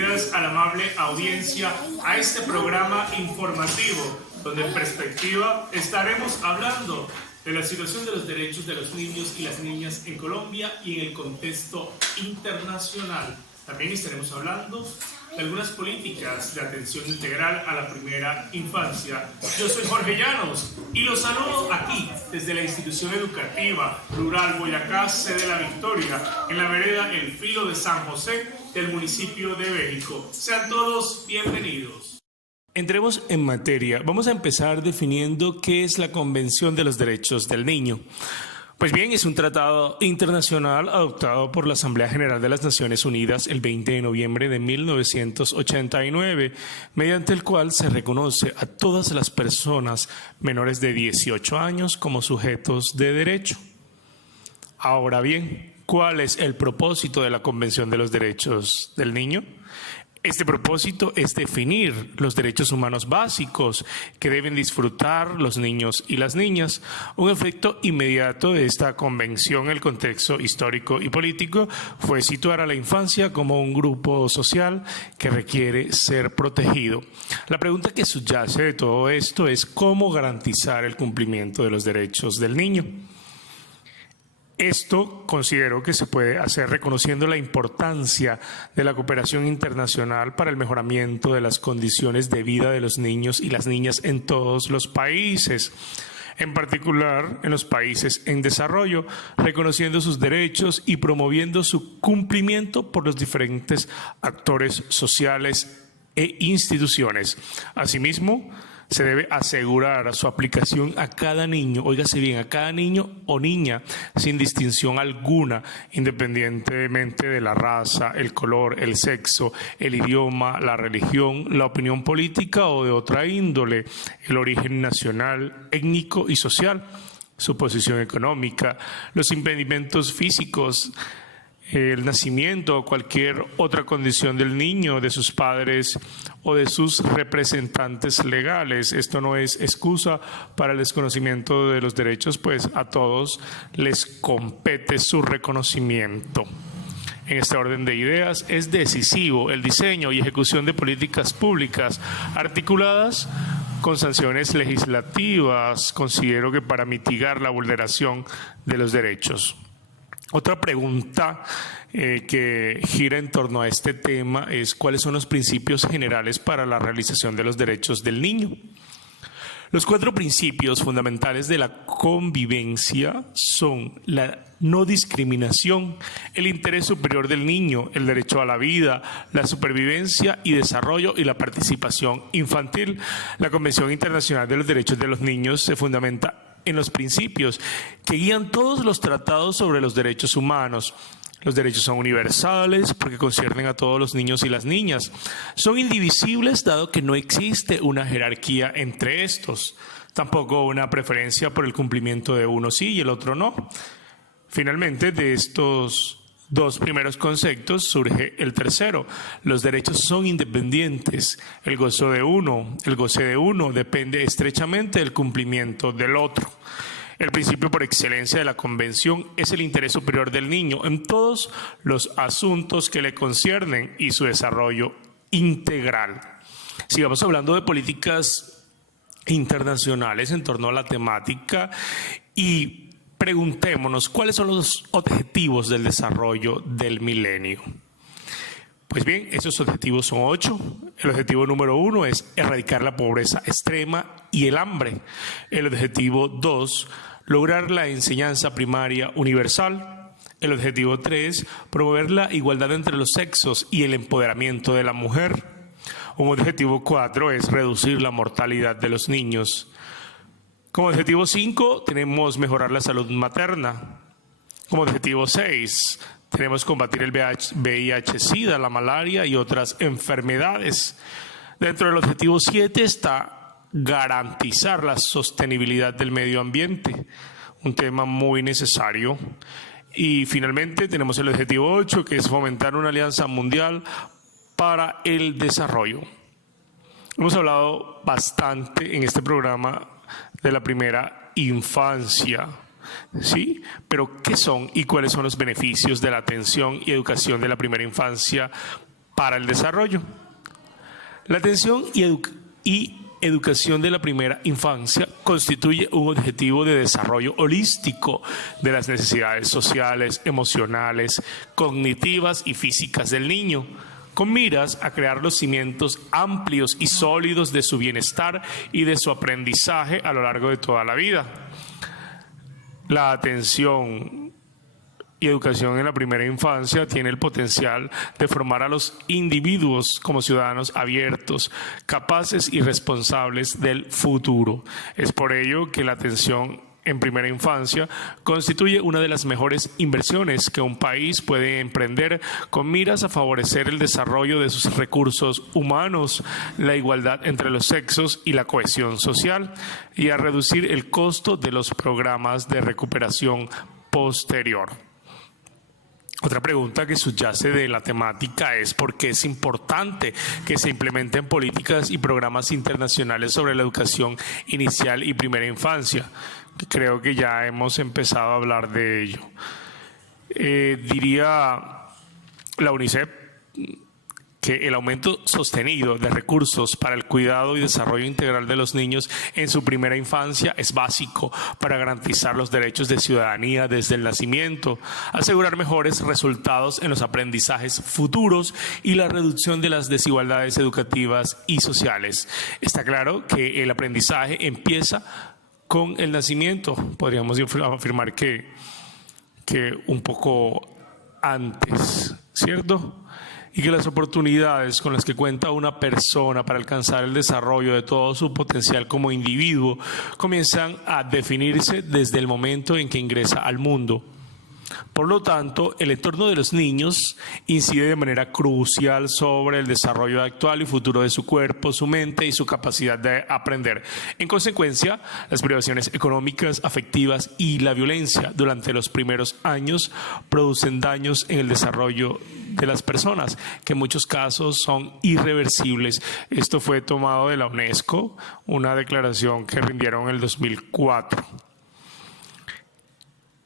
bienvenidas a la amable audiencia a este programa informativo, donde en perspectiva estaremos hablando de la situación de los derechos de los niños y las niñas en Colombia y en el contexto internacional. También estaremos hablando de algunas políticas de atención integral a la primera infancia. Yo soy Jorge Llanos y los saludo aquí desde la institución educativa rural Boyacá, sede de La Victoria, en la vereda El Filo de San José del municipio de Béjico. Sean todos bienvenidos. Entremos en materia. Vamos a empezar definiendo qué es la Convención de los Derechos del Niño. Pues bien, es un tratado internacional adoptado por la Asamblea General de las Naciones Unidas el 20 de noviembre de 1989, mediante el cual se reconoce a todas las personas menores de 18 años como sujetos de derecho. Ahora bien, ¿cuál es el propósito de la Convención de los Derechos del Niño? Este propósito es definir los derechos humanos básicos que deben disfrutar los niños y las niñas. Un efecto inmediato de esta convención en el contexto histórico y político fue situar a la infancia como un grupo social que requiere ser protegido. La pregunta que subyace de todo esto es cómo garantizar el cumplimiento de los derechos del niño. Esto considero que se puede hacer reconociendo la importancia de la cooperación internacional para el mejoramiento de las condiciones de vida de los niños y las niñas en todos los países, en particular en los países en desarrollo, reconociendo sus derechos y promoviendo su cumplimiento por los diferentes actores sociales e instituciones. Asimismo, se debe asegurar su aplicación a cada niño, óigase bien, a cada niño o niña, sin distinción alguna, independientemente de la raza, el color, el sexo, el idioma, la religión, la opinión política o de otra índole, el origen nacional, étnico y social, su posición económica, los impedimentos físicos, el nacimiento o cualquier otra condición del niño, de sus padres o de sus representantes legales. Esto no es excusa para el desconocimiento de los derechos, pues a todos les compete su reconocimiento. En este orden de ideas es decisivo el diseño y ejecución de políticas públicas articuladas con sanciones legislativas, considero que para mitigar la vulneración de los derechos. Otra pregunta que gira en torno a este tema es ¿cuáles son los principios generales para la realización de los derechos del niño? Los 4 principios fundamentales de la convivencia son la no discriminación, el interés superior del niño, el derecho a la vida, la supervivencia y desarrollo y la participación infantil. La Convención Internacional de los Derechos de los Niños se fundamenta en los principios que guían todos los tratados sobre los derechos humanos. Los derechos son universales porque conciernen a todos los niños y las niñas. Son indivisibles dado que no existe una jerarquía entre estos. Tampoco una preferencia por el cumplimiento de uno sí y el otro no. Finalmente, de estos 2 primeros conceptos surge el tercero. Los derechos son independientes. El goce de uno depende estrechamente del cumplimiento del otro. El principio por excelencia de la Convención es el interés superior del niño en todos los asuntos que le conciernen y su desarrollo integral. Sigamos hablando de políticas internacionales en torno a la temática y preguntémonos cuáles son los objetivos del desarrollo del milenio. Pues bien, esos objetivos son 8. El objetivo número 1 es erradicar la pobreza extrema y el hambre. El objetivo 2, lograr la enseñanza primaria universal. El objetivo 3, promover la igualdad entre los sexos y el empoderamiento de la mujer. Un objetivo 4 es reducir la mortalidad de los niños. Como objetivo 5 tenemos mejorar la salud materna. Como objetivo 6 tenemos combatir el VIH-Sida, la malaria y otras enfermedades. Dentro del objetivo 7 está garantizar la sostenibilidad del medio ambiente, un tema muy necesario. Y finalmente tenemos el objetivo 8, que es fomentar una alianza mundial para el desarrollo. Hemos hablado bastante en este programa de la primera infancia, ¿sí? Pero ¿qué son y cuáles son los beneficios de la atención y educación de la primera infancia para el desarrollo. La atención y educación de la primera infancia constituye un objetivo de desarrollo holístico de las necesidades sociales, emocionales, cognitivas y físicas del niño, con miras a crear los cimientos amplios y sólidos de su bienestar y de su aprendizaje a lo largo de toda la vida. La atención y educación en la primera infancia tiene el potencial de formar a los individuos como ciudadanos abiertos, capaces y responsables del futuro. Es por ello que la atención en primera infancia constituye una de las mejores inversiones que un país puede emprender con miras a favorecer el desarrollo de sus recursos humanos, la igualdad entre los sexos y la cohesión social, y a reducir el costo de los programas de recuperación posterior. Otra pregunta que subyace de la temática es por qué es importante que se implementen políticas y programas internacionales sobre la educación inicial y primera infancia. Creo que ya hemos empezado a hablar de ello. Diría la UNICEF que el aumento sostenido de recursos para el cuidado y desarrollo integral de los niños en su primera infancia es básico para garantizar los derechos de ciudadanía desde el nacimiento, asegurar mejores resultados en los aprendizajes futuros y la reducción de las desigualdades educativas y sociales. Está claro que el aprendizaje empieza con el nacimiento. Podríamos afirmar que un poco antes, ¿cierto? Y que las oportunidades con las que cuenta una persona para alcanzar el desarrollo de todo su potencial como individuo comienzan a definirse desde el momento en que ingresa al mundo. Por lo tanto, el entorno de los niños incide de manera crucial sobre el desarrollo actual y futuro de su cuerpo, su mente y su capacidad de aprender. En consecuencia, las privaciones económicas, afectivas y la violencia durante los primeros años producen daños en el desarrollo de las personas, que en muchos casos son irreversibles. Esto fue tomado de la UNESCO, una declaración que rindieron en el 2004.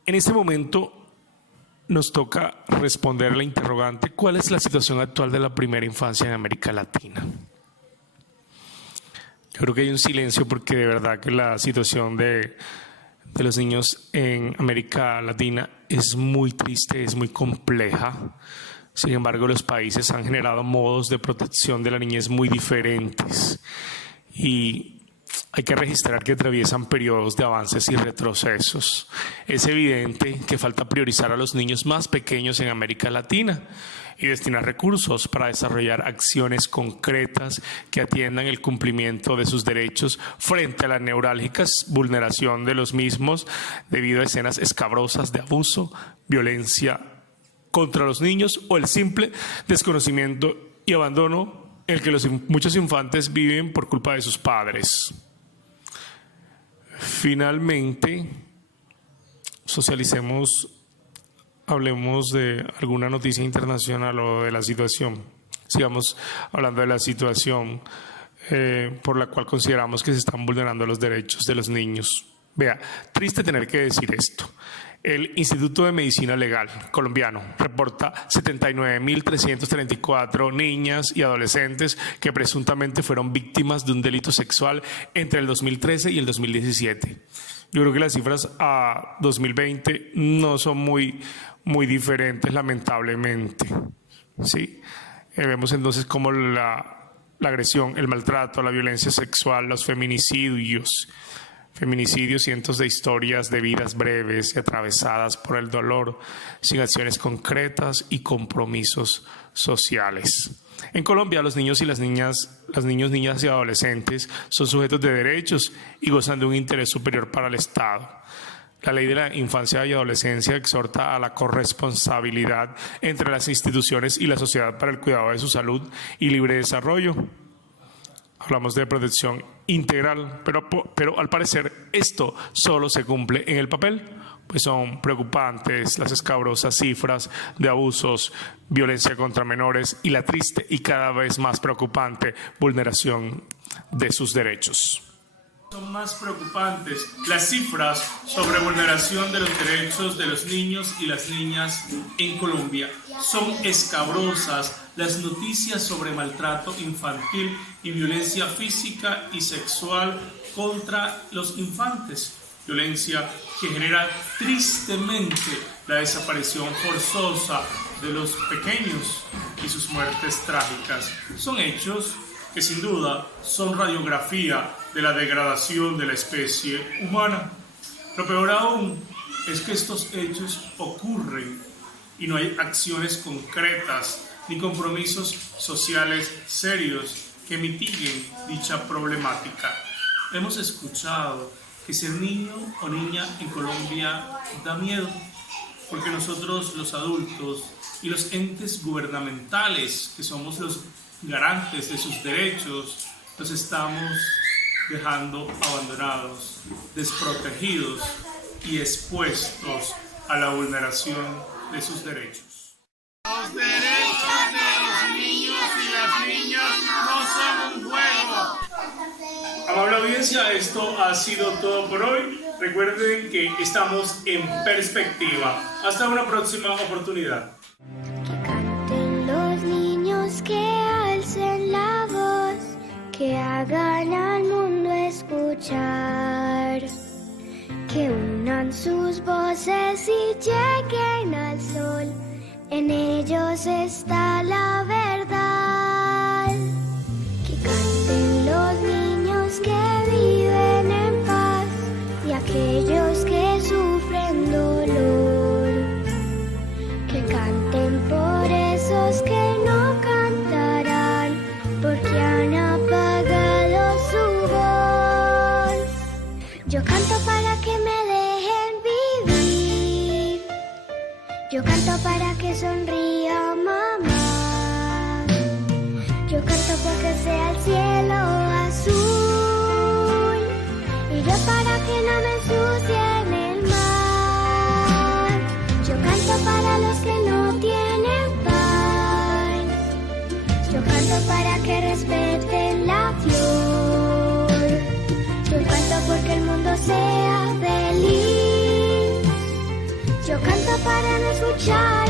En este momento nos toca responder la interrogante: ¿cuál es la situación actual de la primera infancia en América Latina? Yo creo que hay un silencio porque de verdad que la situación de los niños en América Latina es muy triste, es muy compleja. Sin embargo, los países han generado modos de protección de la niñez muy diferentes y hay que registrar que atraviesan periodos de avances y retrocesos. Es evidente que falta priorizar a los niños más pequeños en América Latina y destinar recursos para desarrollar acciones concretas que atiendan el cumplimiento de sus derechos frente a la neurálgica vulneración de los mismos debido a escenas escabrosas de abuso, violencia contra los niños o el simple desconocimiento y abandono en el que muchos infantes viven por culpa de sus padres. Finalmente, hablemos de alguna noticia internacional o de la situación. Sigamos hablando de la situación por la cual consideramos que se están vulnerando los derechos de los niños. Vea, triste tener que decir esto. El Instituto de Medicina Legal colombiano reporta 79.334 niñas y adolescentes que presuntamente fueron víctimas de un delito sexual entre el 2013 y el 2017. Yo creo que las cifras a 2020 no son muy diferentes, lamentablemente. ¿Sí? Vemos entonces cómo la agresión, el maltrato, la violencia sexual, los feminicidios, cientos de historias de vidas breves y atravesadas por el dolor, sin acciones concretas y compromisos sociales. En Colombia, los niños, niñas y adolescentes son sujetos de derechos y gozan de un interés superior para el Estado. La Ley de la Infancia y Adolescencia exhorta a la corresponsabilidad entre las instituciones y la sociedad para el cuidado de su salud y libre desarrollo. Hablamos de protección integral, pero al parecer esto solo se cumple en el papel, pues son preocupantes las escabrosas cifras de abusos, violencia contra menores y la triste y cada vez más preocupante vulneración de sus derechos. Son más preocupantes las cifras sobre vulneración de los derechos de los niños y las niñas en Colombia. Son escabrosas las noticias sobre maltrato infantil y violencia física y sexual contra los infantes. Violencia que genera tristemente la desaparición forzosa de los pequeños y sus muertes trágicas. Son hechos que sin duda son radiografía de la degradación de la especie humana. Lo peor aún es que estos hechos ocurren y no hay acciones concretas ni compromisos sociales serios que mitiguen dicha problemática. Hemos escuchado que ser niño o niña en Colombia da miedo, porque nosotros los adultos y los entes gubernamentales, que somos los garantes de sus derechos, los estamos dejando abandonados, desprotegidos y expuestos a la vulneración de sus derechos. Los derechos de los niños y las niñas no son un juego. Amable audiencia, esto ha sido todo por hoy. Recuerden que estamos en perspectiva. Hasta una próxima oportunidad. Que canten los niños, que alcen la voz, que hagan al mundo escuchar, que unan sus voces y lleguen al sol. En ellos está la verdad. Que canten los niños que viven en paz y aquellos que sufren dolor. Que canten por esos que no cantarán porque han apagado su voz. Yo canto para que me dejen vivir. Yo canto para que sonría mamá. Yo canto porque sea el cielo azul. Y yo para que no me ensucien el mar. Yo canto para los que no tienen paz. Yo canto para que respeten la flor. Yo canto porque el mundo sea feliz. Yo canto para no escuchar